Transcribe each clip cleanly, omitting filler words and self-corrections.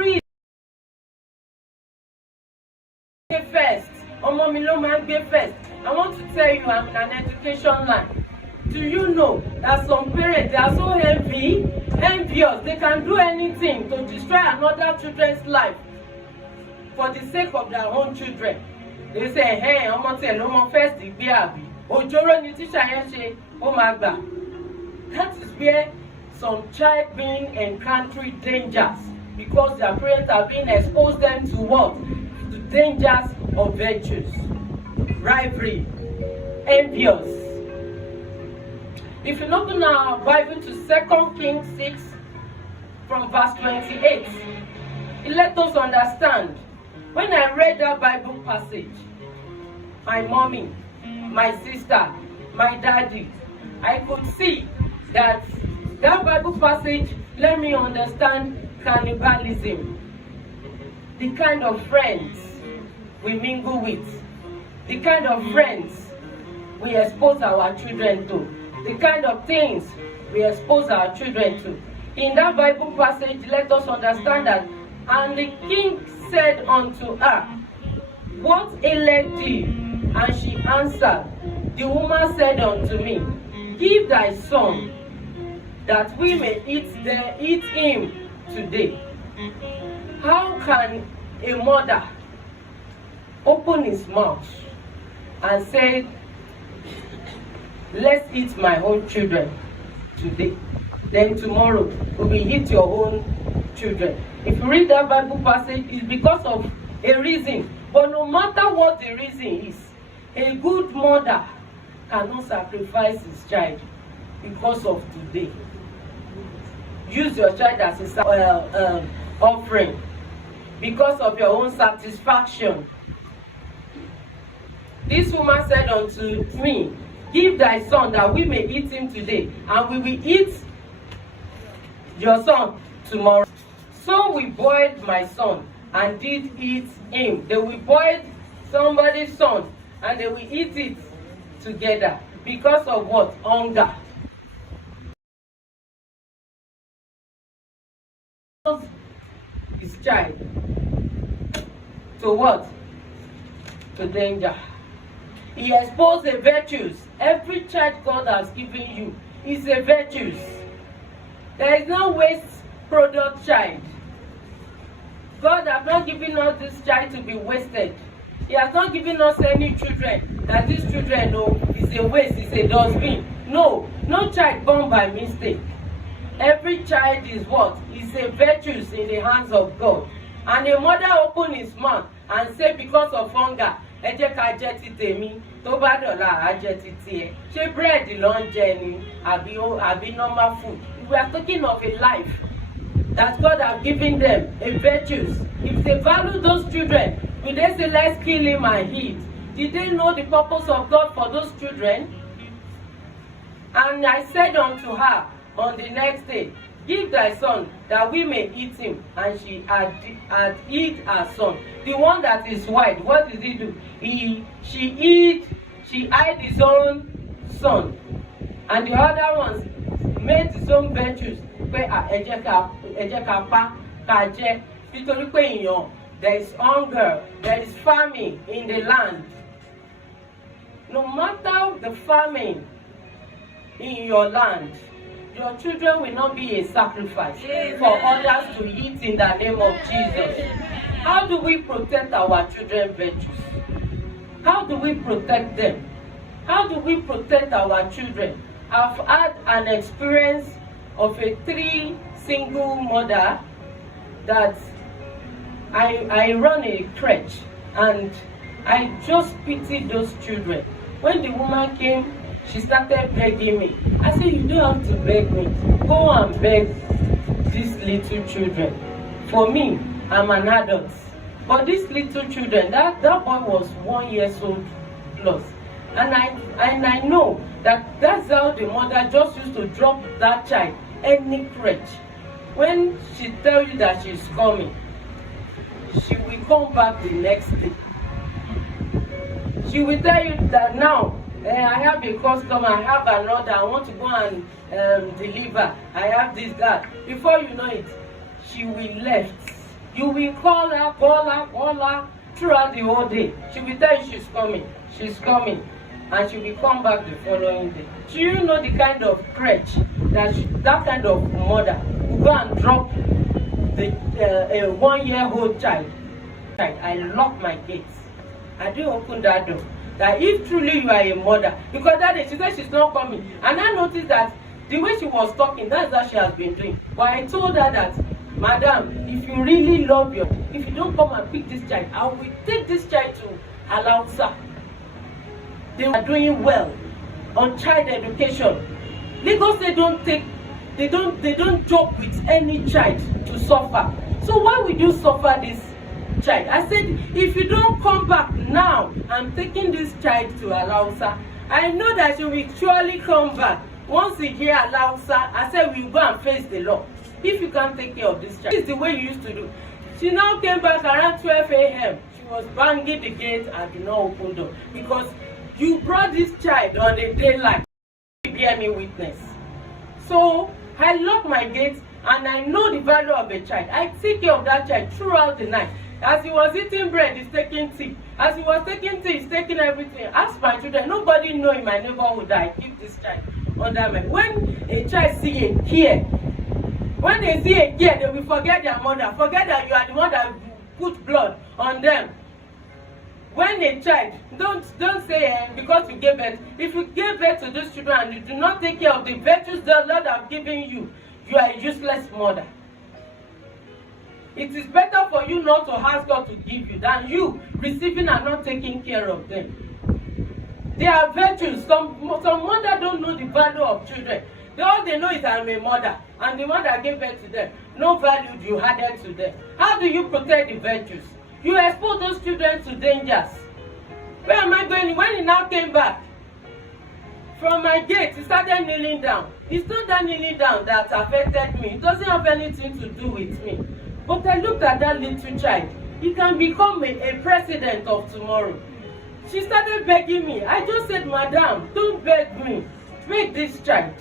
Glory is first. Ọmọ mi ló máa ń gbé first. I want to tell you, I'm in an education line. Do you know that some parents, they are so envious, they can do anything to destroy another children's life for the sake of their own children? They say, hey, ọmọ tí ẹ ló mọ first ìgbé àbí. Òjòrò ni teacher yẹn ṣe, ó máa gbà. That is where some child being encountering dangers because their parents are being exposed them to what? To dangers of virtues, rivalry, envious. If you look in our Bible to 2 Kings 6 from verse 28, it let us understand. When I read that Bible passage, my mommy, my sister, my daddy, I could see that Bible passage let me understand cannibalism, the kind of friends we mingle with, the kind of friends we expose our children to, the kind of things we expose our children to. In that Bible passage, let us understand that, and the king said unto her, what aileth thee? And she answered, the woman said unto me, give thy son, that we may eat him today. How can a mother open his mouth and say, let's eat my own children today, then tomorrow we will eat your own children? If you read that Bible passage, it's because of a reason. But no matter what the reason is, a good mother cannot sacrifice his child because of today. Use your child as a offering because of your own satisfaction. This woman said unto me, give thy son that we may eat him today, and we will eat your son tomorrow. So we boiled my son and did eat him. They will boil somebody's son and they will eat it together because of what? Hunger. His child to what? To danger. He exposed the virtues. Every child God has given you is a virtues. There is no waste product child. God has not given us this child to be wasted. He has not given us any children that these children know is a waste, is a dustbin. No child born by mistake. Every child is what? Is a virtues in the hands of God. And a mother open his mouth and say, because of hunger, ẹ jẹ́ ká jẹ ti tèmi, tó bá dọ̀la á jẹ ti tiẹ̀. Ṣé búrẹ́dì ló ń jẹ ni àbí normal food? We are talking of a life that God has given them, a virtues. If they value those children, will they say, let's kill him and eat? Did they know the purpose of God for those children? And I said unto her on the next day, give thy son that we may eat him. And she had eat her son. The one that is white, what did he do? She hid his own son. And the other ones made his own virtues. Pé ẹ jẹ́ ká pa ká jẹ nítorí pé èèyàn, there is hunger, there is famine in the land. No matter the famine in your land, your children will not be a sacrifice for others to eat in the name of Jesus. How do we protect our children's virtues? How do we protect them? How do we protect our children? I've had an experience of a 3 single mother that I run a crèche, and I just pitied those children. When the woman came, she started begging me. I said, you don't have to beg me. Go and beg these little children. For me, I'm an adult. But these little children, that boy was 1 year old plus. And I know that's how the mother just used to drop that child any crèche. When she tell you that she's coming, she will come back the next day. She will tell you that now, I have a customer, I have another, I want to go and deliver, I have this, that. Before you know it, she will left. You will call her throughout the whole day. She will tell you she's coming, and she will come back the following day. Do you know the kind of crutch that kind of mother will go and drop the a 1-year-old child? I lock my gates. I didn't open that door. That if truly you are a mother, because that day she said she's not coming, and I noticed that the way she was talking, that's what she has been doing. But I told her that, Madam, if you really love if you don't come and pick this child, I will take this child to Alausa. They are doing well on child education. Lagos they don't joke with any child to suffer. So why would you suffer this child? I said, if you don't come back now, I'm taking this child to Alausa. I know that she will surely come back. Once we hear Alausa, I said we go and face the law. If you can't take care of this child, this is the way you used to do. She now came back around 12 a.m. She was banging the gate and did not open door because you brought this child on a daylight. Bear me witness. So I lock my gate and I know the value of a child. I take care of that child throughout the night. As he was eating bread, he's taking tea. As he was taking tea, he's taking everything. Ask my children, nobody know in my neighborhood that I keep this child under my. When a child see a care, when they see a care, they will forget their mother, forget that you are the one that put blood on them. When a child, don't say because you gave birth. If you gave birth to these children and you do not take care of the virtues the Lord has given you, you are a useless mother. It is better for you not to ask God to give you than you receiving and not taking care of them. There are virtues. Some mother don't know the value of children. All they know is I'm a mother, and the one that gave birth to them, no value you added to them. How do you protect the virtues? You expose those children to dangers. Where am I going? When he now came back from my gate, he started kneeling down. It's not that kneeling down that affected me. It doesn't have anything to do with me. But I looked at that little child. He can become a president of tomorrow. She started begging me. I just said, Madam, don't beg me. Beg this child.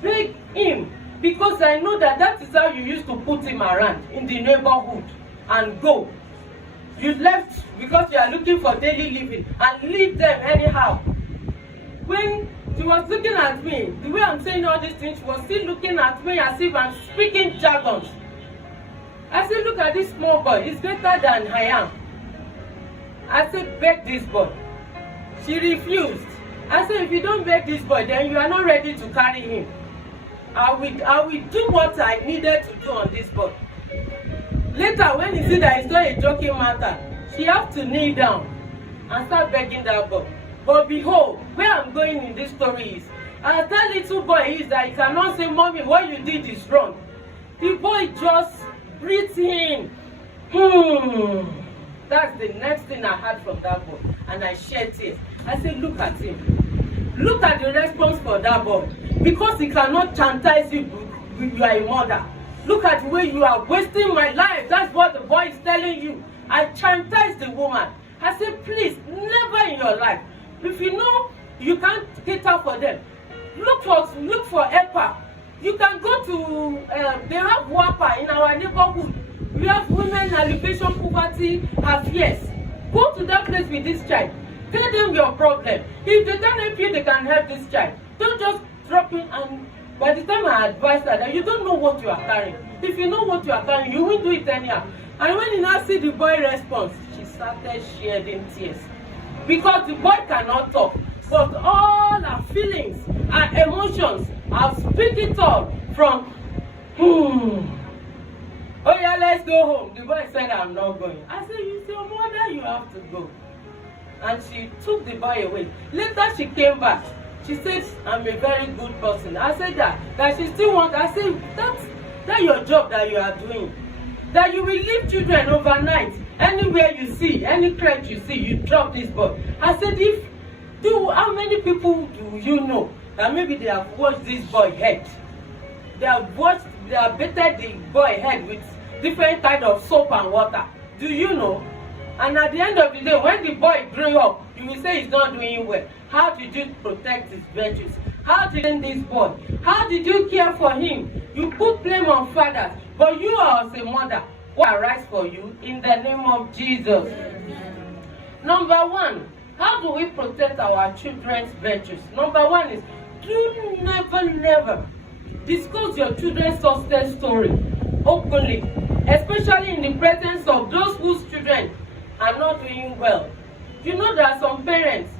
Beg him. Because I know that is how you used to put him around in the neighborhood and go. You left because you are looking for daily living and leave them anyhow. When she was looking at me, the way I'm saying all these things, she was still looking at me as if I'm speaking jargons. I said, look at this small boy. He's better than I am. I said, beg this boy. She refused. I said, if you don't beg this boy, then you are not ready to carry him. I will do what I needed to do on this boy. Later, when you see that it's not a joking matter, she has to kneel down and start begging that boy. But behold, where I'm going in this story is, as that little boy is that he cannot say, Mommy, what you did is wrong. The boy just breathed in. That's the next thing I heard from that boy. And I shed tears. I said, look at him. Look at the response for that boy. Because he cannot chastise you, you are a mother. Look at the way you are wasting my life. That's what the boy is telling you. I chastised the woman. I said, please, never in your life. If you know you can't cater for them, look for EPA. You can go to, they have WAPA in our neighborhood. We have women alleviation poverty affairs. Go to that place with this child. Tell them your problem. If they don't help you, they can help this child. Don't just drop in, and by the time I advise her that you don't know what you are carrying. If you know what you are carrying, you won't do it anyhow. And when you now see the boy response, she started shedding tears. Because the boy cannot talk. But all her feelings, her emotions, I'll speak it all from, oh yeah, let's go home. The boy said, I'm not going. I said, it's your mother, you have to go. And she took the boy away. Later she came back. She says, I'm a very good person. I said that she still wants. I said, that's your job that you are doing. That you will leave children overnight. Anywhere you see, any crowd you see, you drop this boy. I said, how many people do you know that maybe they have washed this boy head? They have bathed the boy head with different kind of soap and water. Do you know? And at the end of the day, when the boy grew up, you will say he's not doing well. How did you protect his virtues? How did you train this boy? How did you care for him? You put blame on fathers, but you as a mother, will arise for you in the name of Jesus. Number one, how do we protect our children's virtues? Number one is, do never discuss your children's success story openly, especially in the presence of those whose children are not doing well. You know there are some parents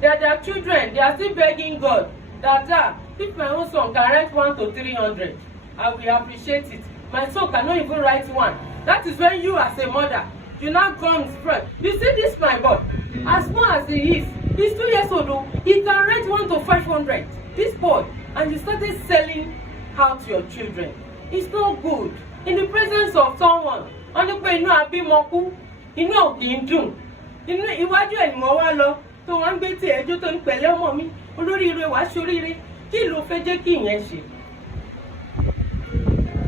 that their children, they are still begging God that if my own son can write 1 to 300, I will appreciate it. My son cannot even write 1. That is when you as a mother, you now come spread. You see this my boy, as small as he is, he's 2 years old, he can write 1 to 500. This boy, and you started selling out your children. It's not good. In the presence of someone, only pé inú abímọkú, inú ò kì í dùn. Inú iwájú ẹ̀ ni mo wá lọ, tó wá ń gbé tí ẹjọ́ tó ń pẹ̀lẹ́ ọmọ mi, olóríire wàá ṣoríire. Kí ló fẹ́ jẹ́ kí ìyẹn ṣe?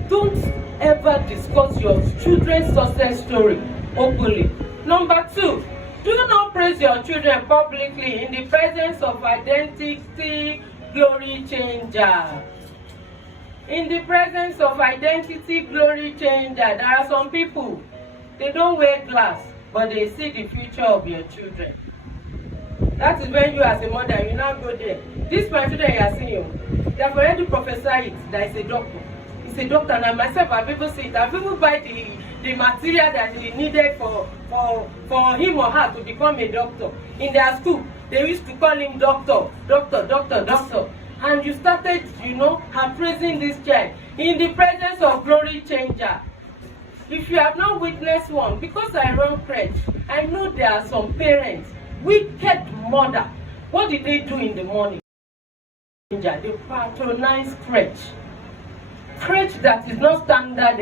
Don't ever discuss your children's success story openly. Number two, do not praise your children publicly in the presence of identity glory changer. In the presence of identity glory changer, there are some people, they don't wear glass, but they see the future of your children. That is when you as a mother, you now go there. This my children you are seeing, they have already prophesied it, that is a doctor. It's a doctor, and I myself have even seen it. I've even buy the material that he needed for him or her to become a doctor. In their school, they used to call him doctor. And you started, praising this child in the presence of glory changer. If you have not witnessed one, because I run crèche, I know there are some parents, wicked mother. What did they do in the morning? They patronize crèche. Crèche that is not standard